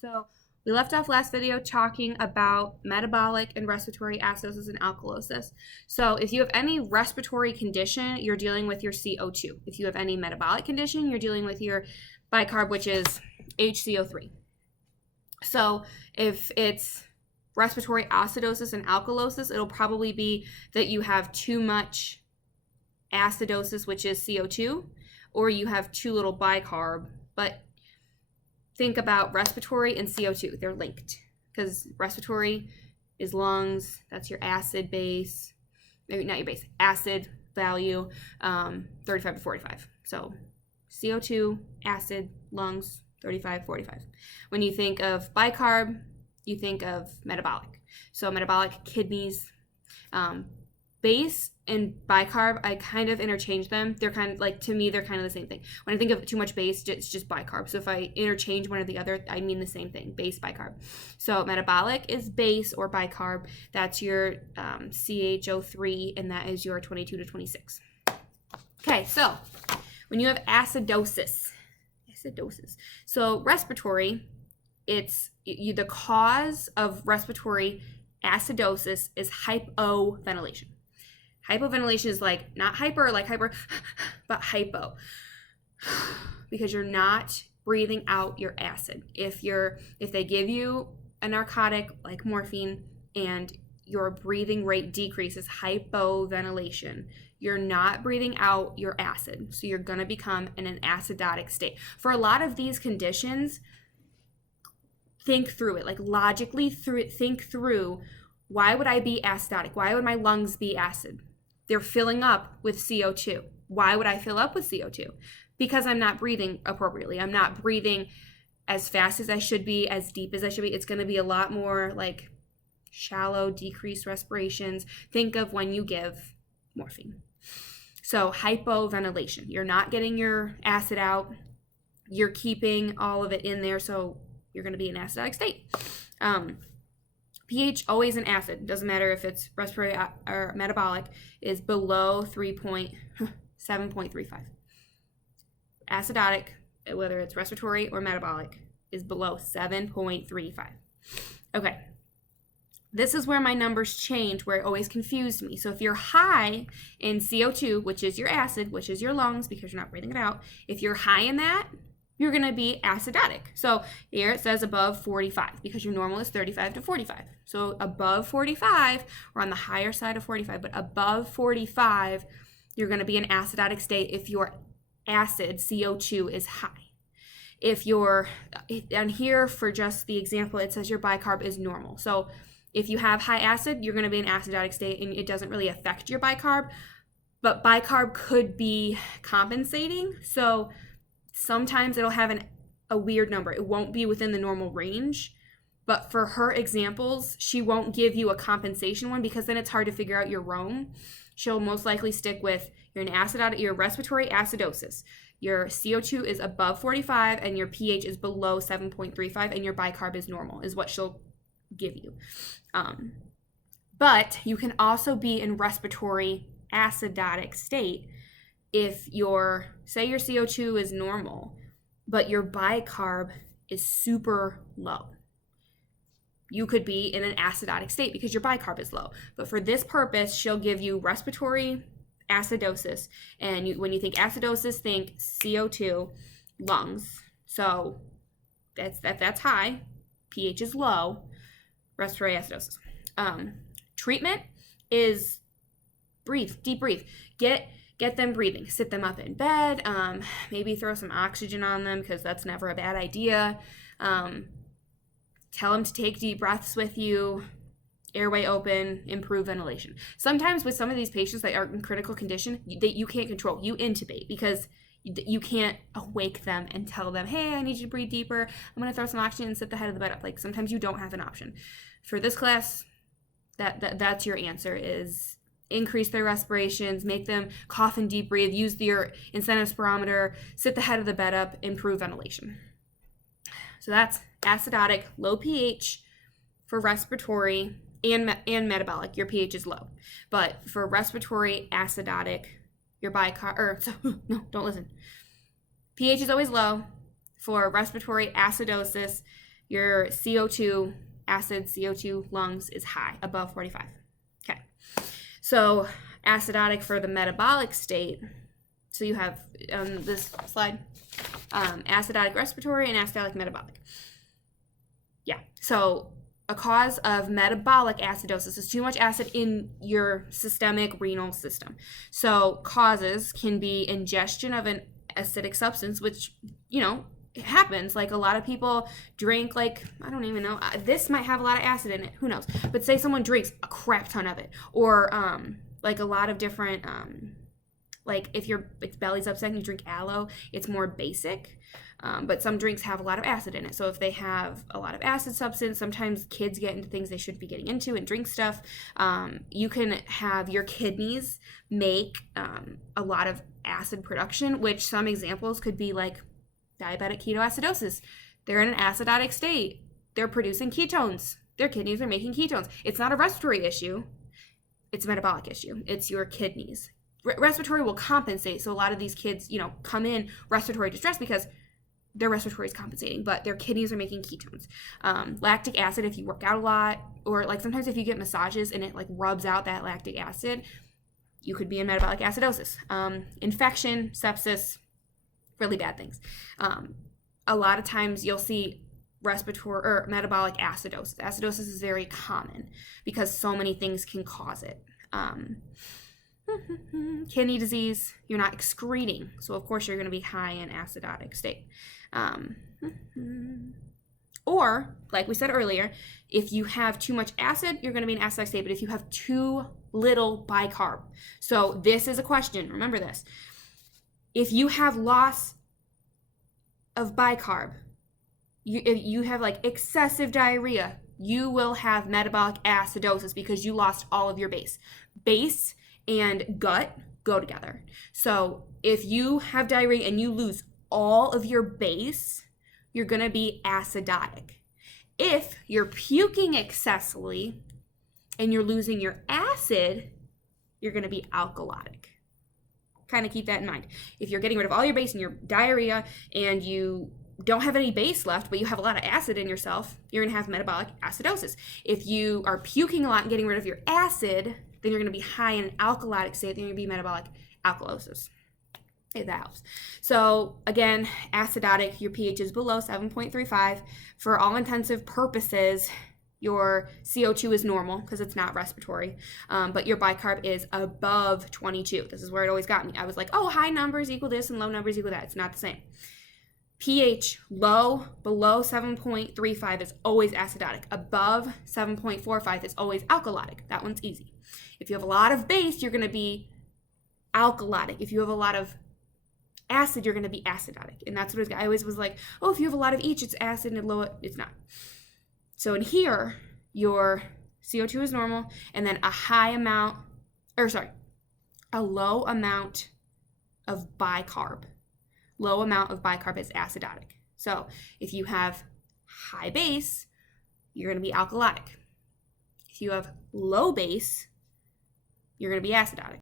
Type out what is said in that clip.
So we left off last video talking about metabolic and respiratory acidosis and alkalosis. So if you have any respiratory condition, you're dealing with your CO2. If you have any metabolic condition, you're dealing with your bicarb, which is HCO3. So if it's respiratory acidosis and alkalosis, it'll probably be that you have too much acidosis, which is CO2, or you have too little bicarb. But think about respiratory and CO2. They're linked because respiratory is lungs. That's your acid base. Maybe not your base, acid value, 35 to 45. So CO2, acid, lungs, 35, 45. When you think of bicarb, you think of metabolic. So metabolic, kidneys, base and bicarb, I kind of interchange them. They're kind of like, to me, they're kind of the same thing. When I think of too much base, it's just bicarb. So if I interchange one or the other, I mean the same thing, base, bicarb. So metabolic is base or bicarb. That's your CHO3, and that is your 22 to 26. Okay, so when you have acidosis. So respiratory, it's the cause of respiratory acidosis is hypoventilation. Hypoventilation is like not hyper, like hyper, but hypo, because you're not breathing out your acid. If they give you a narcotic like morphine and your breathing rate decreases, hypoventilation, you're not breathing out your acid, so you're going to become in an acidotic state. For a lot of these conditions, think through it, like logically think through, why would I be acidotic? Why would my lungs be acid? They're filling up with CO2. Why would I fill up with CO2? Because I'm not breathing appropriately. I'm not breathing as fast as I should be, as deep as I should be. It's going to be a lot more like shallow, decreased respirations. Think of when you give morphine. So hypoventilation, you're not getting your acid out. You're keeping all of it in there, so you're going to be in an acidotic state. pH, always an acid, doesn't matter if it's respiratory or metabolic, is below 7.35. Acidotic, whether it's respiratory or metabolic, is below 7.35. Okay, this is where my numbers change, where it always confused me. So if you're high in CO2, which is your acid, which is your lungs, because you're not breathing it out, if you're high in that, you're going to be acidotic. So here it says above 45 because your normal is 35 to 45. So above 45, or on the higher side of 45, but above 45, you're going to be in acidotic state if your acid, CO2, is high. If you're, and here for just the example, it says your bicarb is normal. So if you have high acid, you're going to be in acidotic state and it doesn't really affect your bicarb, but bicarb could be compensating. So sometimes it'll have a weird number. It won't be within the normal range. But for her examples, she won't give you a compensation one because then it's hard to figure out your Rome. She'll most likely stick with your respiratory acidosis. Your CO2 is above 45 and your pH is below 7.35 and your bicarb is normal, is what she'll give you. But you can also be in respiratory acidotic state if say your CO2 is normal, but your bicarb is super low. You could be in an acidotic state because your bicarb is low. But for this purpose, she'll give you respiratory acidosis. And when you think acidosis, think CO2, lungs. So that's high. pH is low. Respiratory acidosis. Treatment is deep breathe. Get them breathing. Sit them up in bed. Maybe throw some oxygen on them because that's never a bad idea. Tell them to take deep breaths with you. Airway open. Improve ventilation. Sometimes with some of these patients that are in critical condition, that you can't control. You intubate because you can't awake them and tell them, hey, I need you to breathe deeper. I'm going to throw some oxygen and sit the head of the bed up. Like sometimes you don't have an option. For this class, that's your answer is increase their respirations, make them cough and deep breathe, use your incentive spirometer, sit the head of the bed up, improve ventilation. So that's acidotic, low pH for respiratory and metabolic. Your pH is low. But for respiratory acidotic, your no, don't listen. pH is always low. For respiratory acidosis, your CO2 acid, CO2 lungs is high, above 45. Okay. So acidotic for the metabolic state. So you have on this slide, acidotic respiratory and acidotic metabolic. Yeah. So a cause of metabolic acidosis is too much acid in your systemic renal system. So causes can be ingestion of an acidic substance, which, you know, it happens. Like a lot of people drink, like, I don't even know, this might have a lot of acid in it, who knows, but say someone drinks a crap ton of it, or like a lot of different like if your belly's upset and you drink aloe, it's more basic. But some drinks have a lot of acid in it. So if they have a lot of acid substance, sometimes kids get into things they shouldn't be getting into and drink stuff. You can have your kidneys make a lot of acid production, which some examples could be like diabetic ketoacidosis. They're in an acidotic state. They're producing ketones. Their kidneys are making ketones. It's not a respiratory issue. It's a metabolic issue. It's your kidneys. Respiratory will compensate. So a lot of these kids, you know, come in respiratory distress because their respiratory is compensating, but their kidneys are making ketones. Lactic acid, if you work out a lot, or like sometimes if you get massages and it like rubs out that lactic acid, you could be in metabolic acidosis. Infection, sepsis, really bad things. A lot of times you'll see respiratory or metabolic acidosis. Acidosis is very common because so many things can cause it. Kidney disease, you're not excreting, so of course you're going to be high in acidotic state. Or, like we said earlier, if you have too much acid, you're going to be in acidic state, but if you have too little bicarb. So this is a question, remember this. If you have loss of bicarb, if you have like excessive diarrhea, you will have metabolic acidosis because you lost all of your base. Base and gut go together. So if you have diarrhea and you lose all of your base, you're going to be acidotic. If you're puking excessively and you're losing your acid, you're going to be alkalotic. Kind of keep that in mind. If you're getting rid of all your base and your diarrhea and you don't have any base left, but you have a lot of acid in yourself, you're going to have metabolic acidosis. If you are puking a lot and getting rid of your acid, then you're going to be high in an alkalotic state, then you're going to be metabolic alkalosis. If that helps. So again, acidotic, your pH is below 7.35. For all intensive purposes, your CO2 is normal because it's not respiratory, but your bicarb is above 22. This is where it always got me. I was like, oh, high numbers equal this and low numbers equal that. It's not the same. pH low, below 7.35 is always acidotic. Above 7.45 is always alkalotic. That one's easy. If you have a lot of base, you're going to be alkalotic. If you have a lot of acid, you're going to be acidotic. And that's what I always was like, oh, if you have a lot of each, it's acid, and low, it's not. So in here, your CO2 is normal, and then a low amount of bicarb. Low amount of bicarb is acidotic. So if you have high base, you're going to be alkalotic. If you have low base, you're going to be acidotic.